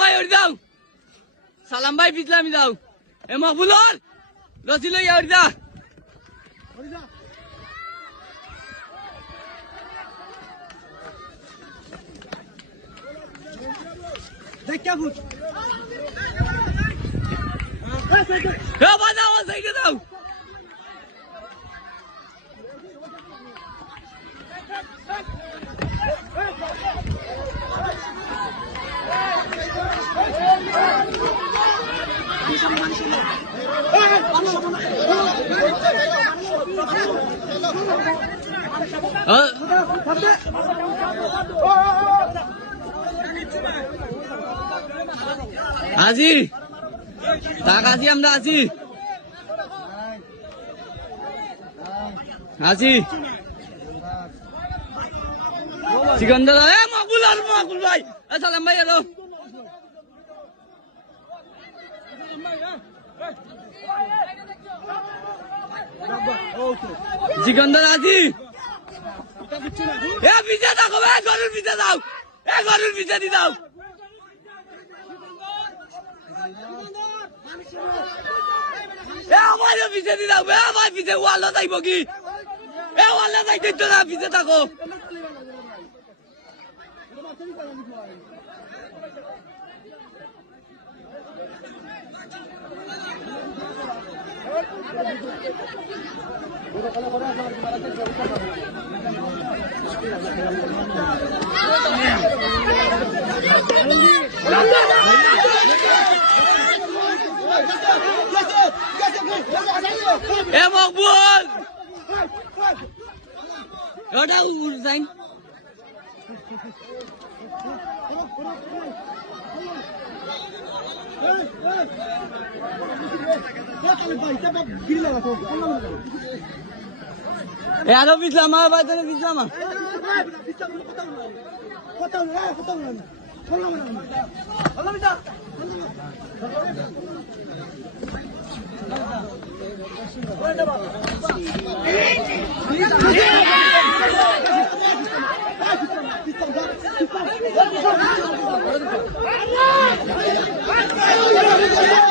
ভাই ওর দাও সালাম ভাই পিছলামি দাও এ মকবুল রসি লইয়া ওর দা বাজাও সাইডে দাও আজি তাক আজি আমরা আছি আছি সিকন্দর মকবুল আর মকবুল ভাই সালাম ভাই এলো সিকন্দর আজি এ পিছে থাকো গরুর পিছে দাও গরুর পিছে দি দাও আমার পিছে দি দাও ভাই পিছে ওয়াল যাইব কি ওয়াল যাইতে তো না পিছে থাকো এ মকবুল ওটা উড়াইন এ আরো পিছলাম বাজারে পিছলাম Hey!